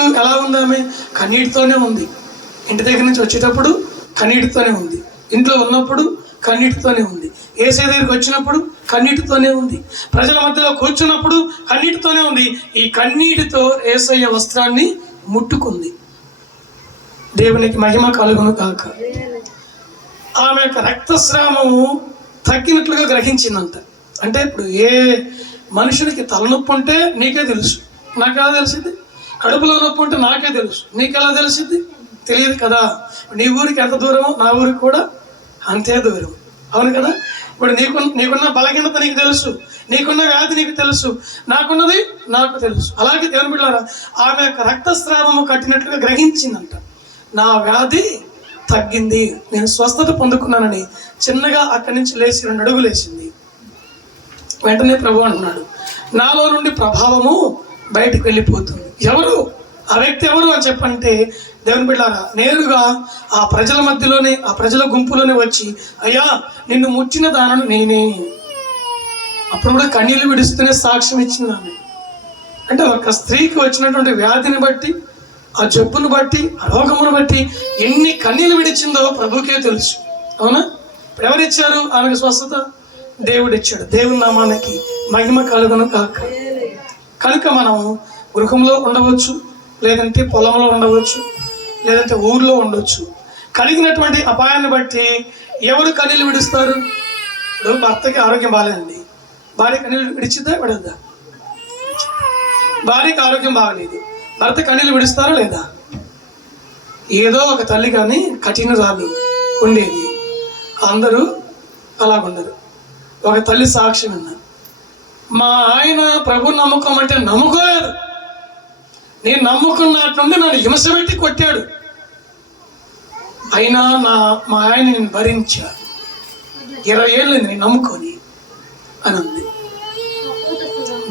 ఎందుకు ఎలా ఉంది? ఆమె కన్నీటితోనే ఉంది. ఇంటి దగ్గర నుంచి వచ్చేటప్పుడు కన్నీటితోనే ఉంది, ఇంట్లో ఉన్నప్పుడు కన్నీటితోనే ఉంది, యేసయ్య దగ్గరికి వచ్చినప్పుడు కన్నీటితోనే ఉంది, ప్రజల మధ్యలో కూర్చున్నప్పుడు కన్నీటితోనే ఉంది. ఈ కన్నీటితో యేసయ్య వస్త్రాన్ని ముట్టుకుంది. దేవునికి మహిమ కలుగును కాక. ఆమె యొక్క రక్తస్రావము తగ్గినట్లుగా గ్రహించిందంట. అంటే ఇప్పుడు ఏ మనుషునికి తలనొప్పి ఉంటే నీకే తెలుసు, నాకెలా తెలిసింది? కడుపులో నొప్పి ఉంటే నాకే తెలుసు, నీకెలా తెలిసింది? తెలియదు కదా. నీ ఊరికి ఎంత దూరమో నా ఊరికి కూడా అంతే దూరం, అవును కదా. ఇప్పుడు నీకున్న బలహీనత నీకు తెలుసు, నీకున్న వ్యాధి నీకు తెలుసు, నాకున్నది నాకు తెలుసు. అలాగే దేవుని బిడ్డలారా, ఆమె యొక్క రక్తస్రావము కట్టినట్లుగా గ్రహించిందంట. నా వ్యాధి తగ్గింది, నేను స్వస్థత పొందుకున్నానని చిన్నగా అక్కడి నుంచి లేచి 2 అడుగులు వేసింది. వెంటనే ప్రభు అంటున్నాడు, నాలో నుండి ప్రభావము బయటకు వెళ్ళిపోతుంది. ఎవరు ఆ వ్యక్తి? ఎవరు అని చెప్పంటే, దేవుని బిడ్డలారా, నేరుగా ఆ ప్రజల మధ్యలోనే, ఆ ప్రజల గుంపులోనే వచ్చి, అయ్యా నిన్ను ముట్టిన దానను నేనే. అప్పుడు కూడా కన్నీళ్ళు విడుస్తూనే సాక్ష్యం ఇచ్చింది ఆమె. అంటే ఒక స్త్రీకి వచ్చినటువంటి వ్యాధిని బట్టి, ఆ జబ్బును బట్టి, ఆ రోగమును బట్టి ఎన్ని కన్నీళ్ళు విడిచిందో ప్రభుకే తెలుసు, అవునా. ఎవరిచ్చారు ఆమెకు స్వస్థత? దేవుడు ఇచ్చాడు. దేవుని నామానికి మహిమ కలుగును కాక. కనుక మనం గృహంలో ఉండవచ్చు, లేదంటే పొలంలో ఉండవచ్చు, లేదంటే ఊర్లో ఉండవచ్చు. కలిగినటువంటి అపాయాన్ని బట్టి ఎవరు కన్నీళ్ళు విడుస్తారు? ఇప్పుడు భర్తకి ఆరోగ్యం బాగాలేదండి, భార్య కన్నీళ్ళు విడిచిద్దా విడద్దా? భార్యకి ఆరోగ్యం బాగలేదు, భర్త కన్నీళ్ళు విడుస్తారా లేదా? ఏదో ఒక తల్లి కానీ కఠినరాలు ఉండేది, అందరూ అలాగుండరు. ఒక తల్లి సాక్ష్యం విన్నా, మా ఆయన ప్రభు నమ్మకం అంటే నమ్ముకోలేదు, నేను నమ్ముకున్నట్టు నుండి నన్ను హింస పెట్టి కొట్టాడు, అయినా మా ఆయన నేను భరించా, 20 ఏళ్ళు నేను నమ్ముకొని అని అంది.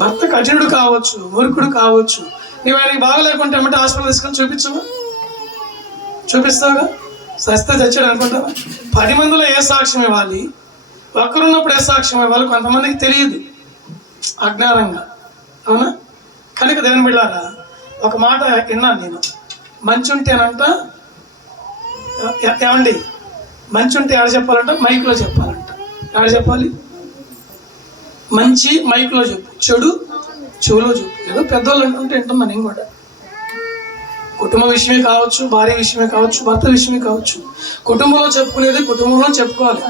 భర్త కఠినుడు కావచ్చు, మూర్ఖుడు కావచ్చు, నీవు ఆయనకి బాగలేకుంటే అంటే హాస్పిటల్ తీసుకొని చూపించవా? చూపిస్తావుగా? సస్తే తెచ్చాడు అనుకుంటావా? 10 మందిలో ఏ సాక్ష్యం ఇవ్వాలి? ఒక్కరున్నప్పుడు ఏ సాక్ష్యం ఇవ్వాలి? కొంతమందికి తెలియదు, అజ్ఞానంగా, అవునా. కనుక దేవుని బిడ్డలారా, ఒక మాట విన్నాను నేను, మంచి ఉంటేనంట, ఏమండి మంచి ఉంటే ఎక్కడ చెప్పాలంట? మైక్లో చెప్పాలంట. ఎక్కడ చెప్పాలి? మంచి మైక్లో చెప్పు, చెడు చెవులో చెప్పు. ఏదో పెద్దవాళ్ళు అంటుంటే వింటున్నా నేను కూడా. కుటుంబ విషయమే కావచ్చు, భార్య విషయమే కావచ్చు, భర్త విషయమే కావచ్చు, కుటుంబంలో చెప్పుకునేది కుటుంబంలో చెప్పుకోవాలి.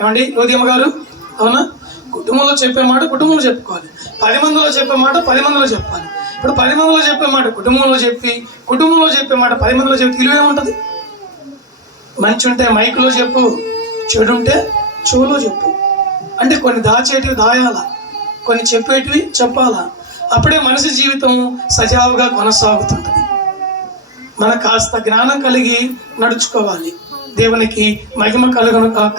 ఏమండి జ్యోతిమ్మ గారు, అవునా. కుటుంబంలో చెప్పే మాట కుటుంబంలో చెప్పుకోవాలి, 10 మందిలో చెప్పే మాట 10 మందిలో చెప్పాలి. ఇప్పుడు 10 మందిలో చెప్పే మాట కుటుంబంలో చెప్పి, కుటుంబంలో చెప్పే మాట 10 మందిలో చెప్పి విలువ ఏముంటుంది? మంచి ఉంటే మైకులో చెప్పు, చెడు ఉంటే చెవులో చెప్పు. అంటే కొన్ని దాచేటివి దాయాలా, కొన్ని చెప్పేటివి చెప్పాలా. అప్పుడే మనిషి జీవితం సజావుగా కొనసాగుతుంటుంది. మనకు కాస్త జ్ఞానం కలిగి నడుచుకోవాలి. దేవునికి మహిమ కలుగును కాక.